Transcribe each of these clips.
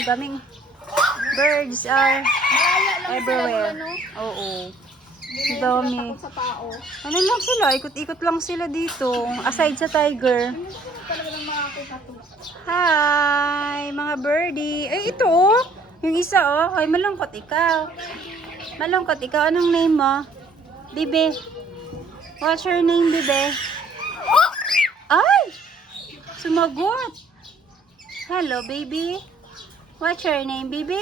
Ang daming birds are Malaya lang everywhere. sila, no? Oo. Hindi na yan Dami. sila takot sa tao. Ano lang sila, ikot-ikot lang sila dito. Aside sa tiger. Hindi ko talaga ng makakita to. Hi, mga birdie. Ay, ito oh. Yung isa oh. Ay, malungkot ikaw. Malungkot ikaw. Anong name mo? Bibi. What's your name, Bibi? Ay! Sumagot. Hello, baby. What's your name, baby?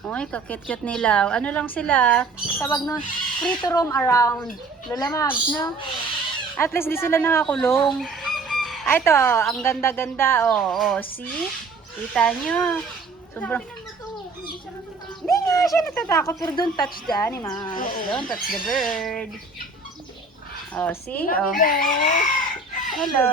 Uy, kakit-cute nila. Ano lang sila? Tawag nun, free to roam around. Lalamag, no? At least di sila nakakulong. Ay, ito, ang ganda-ganda. Oh, see? Kita nyo? Sobrang... Hindi nga siya natatakot, pero don't touch the animal. Don't touch the bird. Oh, see? Oh. Hello.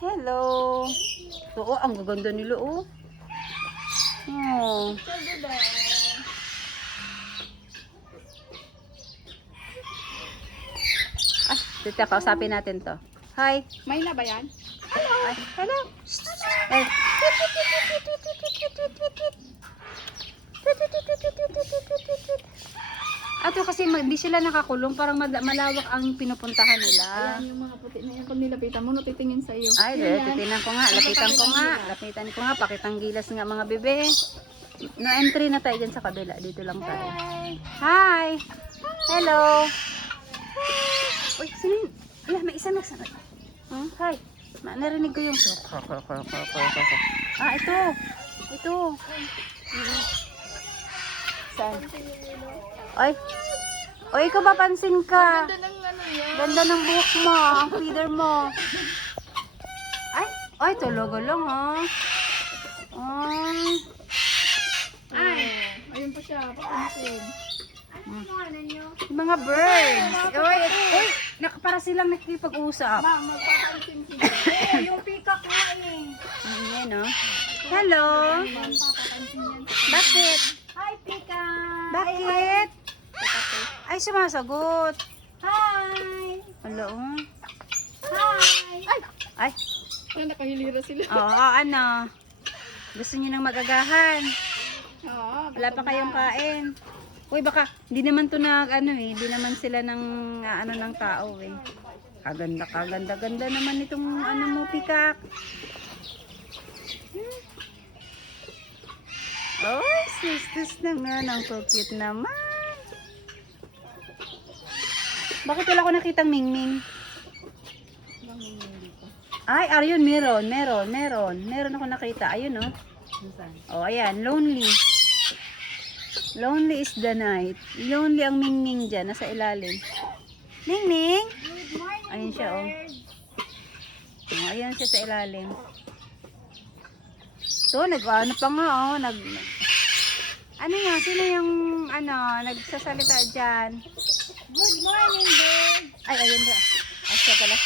Hello. So, oh, ang gaganda nila, oh. Oh. Ah, dito, kausapin natin to. Hi. May na ba yan? Ay, hello. Ay. Ato kasi hindi sila nakakulong, parang malawak ang pinupuntahan nila. Ayan yung mga puti na yan. Pag nilapitan mo, titingin sa iyo. Ay, titinan ko nga, lapitan ko nga, pakitang gilas nga mga bebe. No entry na tayo dyan sa kabila, dito lang tayo. Hi! Hello! Uy, sino yun? Ala, may isa na sana. Hi! Narinig ko yung... Ah, ito! Ito! Saan? Ay! Oy, ikaw papansin ka! Ganda ng ano yan. Ganda ng buhok mo, ang feeder mo. Ay, talaga lang ha. Ay, ayun pa siya. Papansin. Yung mga birds. Oy, para silang nakikipag-usap. Ma, magpapansin sila. Yung peacock nga eh. Ayan, no? Hello? Papapansin yan. Bakit? Hi, peacock! Bakit? Ay, sumasagot. Hi! Hello? Hi! Ay! Ay, Ay, nakahilira sila. oo, ano? Gusto niyo nang magagahan? Oo, Wala pa kayong kain. Uy, baka, hindi naman to hindi naman sila ng, ng tao eh. Kaganda naman itong, mo, pikak. Oh, sis naman, ang cute naman. Bakit wala ko nakitang mingming? Ay, ayun, meron. Meron ako nakita. Ayun, oh. Oh, ayan, lonely. Lonely is the night. Lonely ang mingming dyan, nasa ilalim. Mingming! Ayun siya, oh. Oh, ayan siya sa ilalim. To, nag-ano pa nga, oh. Ano yan? Sino yung, nagsasalita dyan? Good morning, bird! Ay, ayun ba? Ay, siya pala.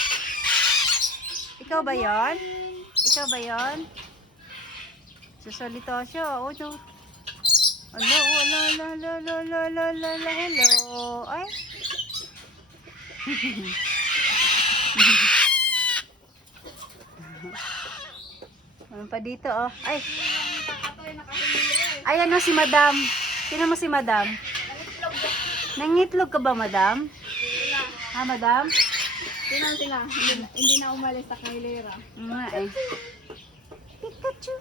Ikaw ba yon? Ikaw ba yon? Sasalita siya. Oh, no. Hello. Ay. Ano pa dito, oh. Ay. Ayan na si Madam. Sino mo si Madam? Nangitlog ka ba, Madam? Ha, Madam? Sila. Hindi na umalis sa kailera. Nga eh. Pikachu.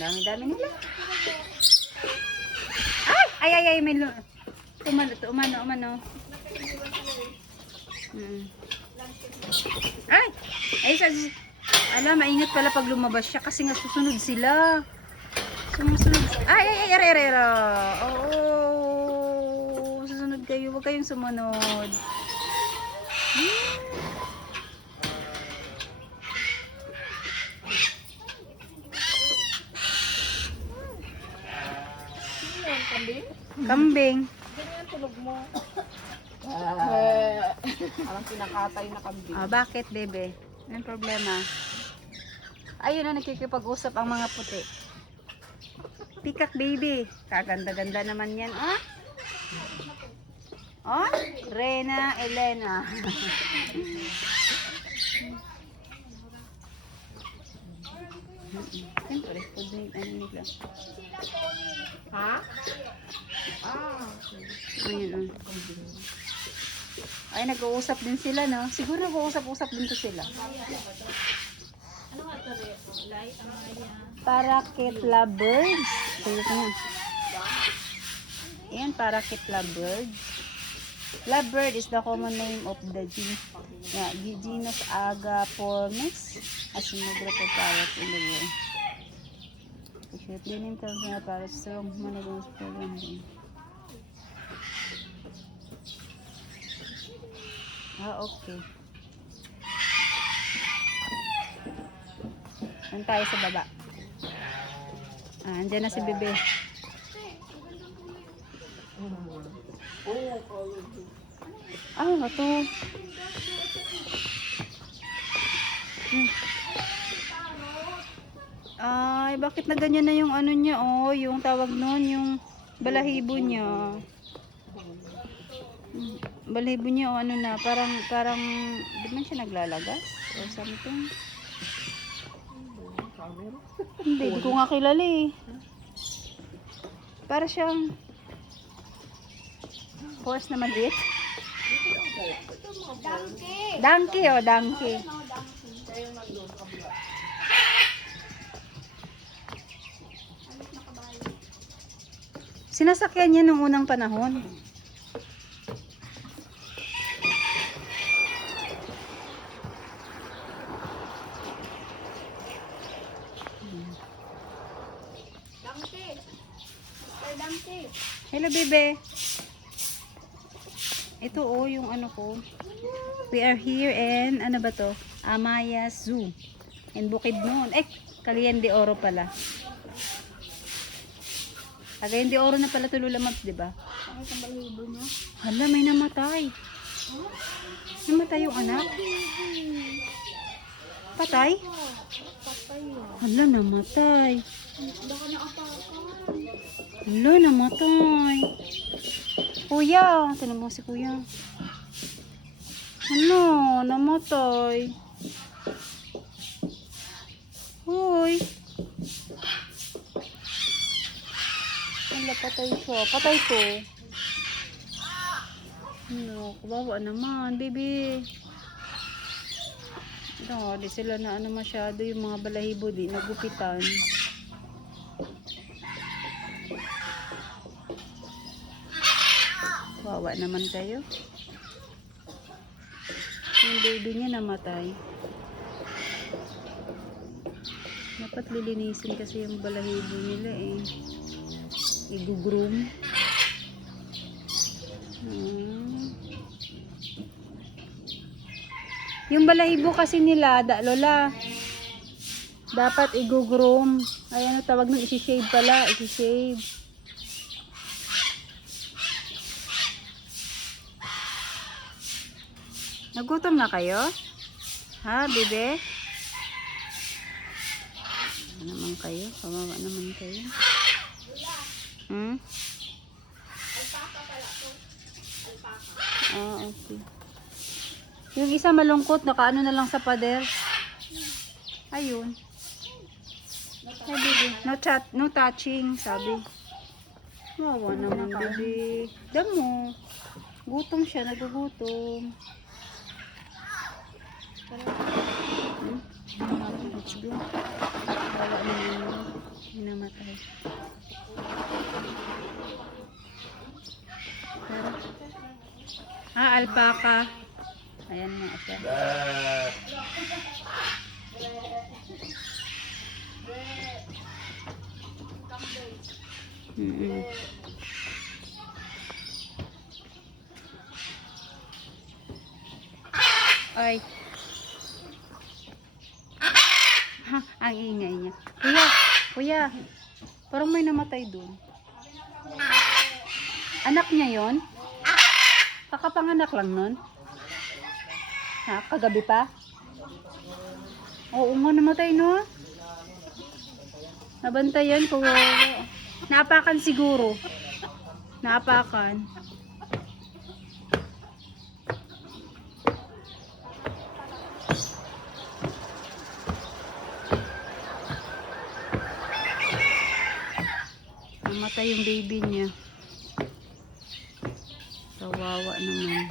Ang dami nila. Ay, may umano. Maingat pala pag lumabas siya kasi nga susunod sila. Ay, oo. Susunod kayo. Huwag kayong sumunod. Kambing. Ganyan tulog mo. Parang pinakatay na kambing. Bakit, bebe? Anong problema? Ayun na, nakikipag-usap ang mga puti. Peacock baby. Kaganda-ganda naman yan, Oh, Rena, Elena. Siyempre, food nila, ano nila. Ha? Ah. Ayun, oh. Ay, nag-uusap din sila, no? Siguro nag-uusap-usap din to sila. Parakeet lovebirds. Tingnan mo. Ayan, parakeet lovebirds. Lovebird is the common name of the genus Agapornis, a small group of parrots in the world. The short name comes from a parrot strong monogamous program. Okay. Doon tayo sa baba. Andyan na si Bebe. Ito. Ay, bakit na ganyan na yung ano niya, oh, yung tawag nun, yung balahibo niya. Balahibo niya, oh, ano na, parang, di man siya naglalagas or something. Hindi, di ko nga kilala eh. Para siyang horse na maliit. Donkey, oh, donkey. Sinasakyan niya nung unang panahon. Hello, bebe. Ito, oh, yung ano ko. We are here in, ano ba to? Amaya Zoo. In Bukidnon. Cagayan de Oro pala. Cagayan de Oro na pala Tulula Maps, di ba? Hala, may namatay. Namatay yung anak? Patay? Hala, namatay. Hala, namatay. Kuya, tinan mo si kuya. Hala, namatay. Hoy. Hala, patay siya. Patay to. Ano, kawawa naman, baby. Ito, di sila na ano masyado yung mga balahibo, di nagupitan. Kawawa naman kayo. Yung baby niya namatay. Dapat lilinisin kasi yung balahibo nila eh. I-groom. Yung balahibo kasi nila, lola, dapat i-groom. Ay, ano tawag nun? Isi-shave pala. Isi-shave. Nagutom na kayo? Ha, bebe? Ano naman kayo? Kawawa naman kayo. Okay. Yung isa malungkot, nakaano na lang sa pader. Ayun. Ay, baby. No touching, sabi. Kawawa naman, baby. Damo. Gutom siya, nagugutom. Let's go. Kawawa naman. Hinamatay. Alpaca. Ayan nga siya. Ay. Ha, ang ingay niya. Kuya. Parang may namatay doon. Anak niya yon? Kakapanganak lang nun? Ha, kagabi pa? Oo nga, namatay no? Nabantayan ko. Naapakan siguro. Naapakan. Patay yung baby niya. Kawawa naman.